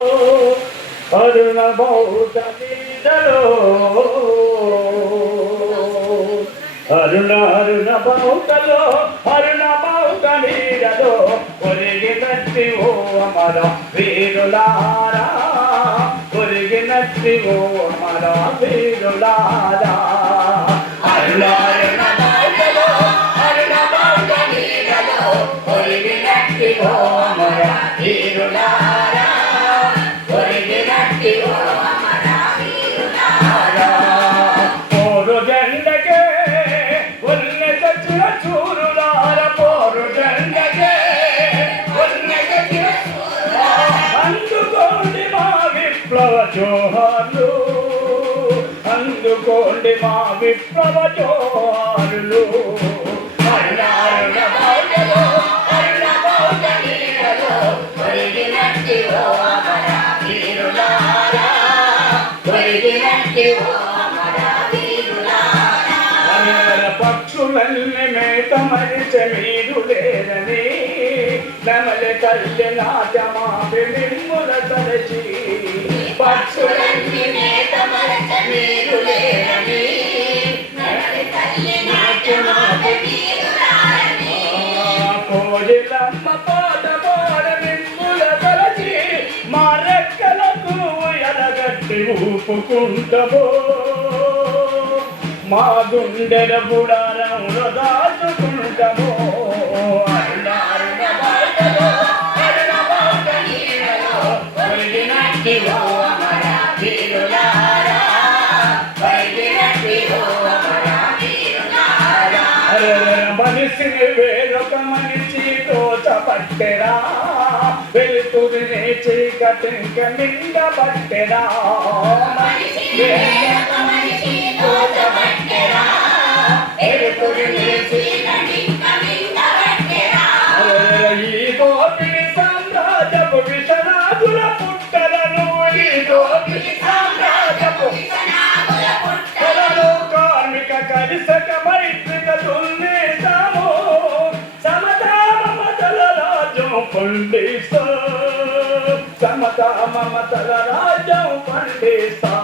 అరుణ బౌత నీడలో అరుణ అరుణ బౌతలో అరుణ బౌత నీడలో ఒరిగినట్టి ఓ అమర వీరులారా ఒరిగినట్టి ఓ అమర వీరులారా అరుణ అరుణ బౌతలో అరుణ బౌత నీడలో ఒరిగినట్టి ఓ అమర వీరులారా పోరు జెండకే ఉన్నత చూరులార పోరు జెండకే ఉన్నత అందుకోండి మా విప్లవ జోహార్లు అందుకోండి మా విప్లవ జోహార్లు పక్షులన్నీ మేత మరిచె మీరు లేరని నమలి తల్లి నాట్యమాపి మిమ్ముల తలచి పక్షులన్నీ మేత మరిచె మీరు లేరని నమలి తల్లి నాట్యమాపి కోయిలమ్మ పాట పాడ మిమ్ముల తలచి మా రెక్కలకు ఎలగట్టి ఊపుకుంటబో మా గుండెల బుడారంలో దాచుకుంటాము మనిషిని వేరొక మనిషి తోచబట్టెరా వెలుతురిని చీకటింక నింద పట్టెరా ఈ దోపిడి సామ్రాజ్యపు విషనాదుల పుట్టలను ఈ దోపిడి సామ్రాజ్యపు పుట్టలను కార్మిక కరిసక మైత్రిక దున్నేసాము సమతా మమతల రాజ్యం పండిస్తా సమతా మమతల రాజ్యం పండిస్తా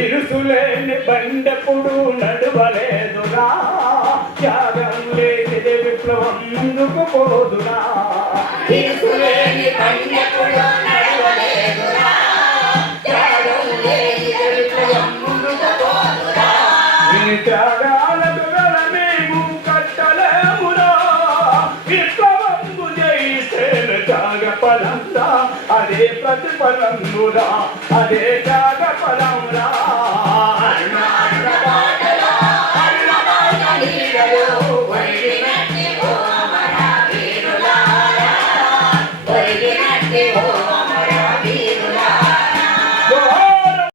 ఇరుసులేని బండెప్పుడు నడువలేదురా త్యాగం లేనిది విప్లవం ముందుకు పోదురా ఇరుసులేని బండెప్పుడు నడువలేదురా త్యాగం లేనిది విప్లవం ముందుకు పోదురా ఈ త్యాగాలకు గల మేము కట్టలేమురా విప్లవంబు జయిస్తే త్యాగ ఫలంరా అదే ప్రతిఫలంబురా అదే త్యాగ ఫలం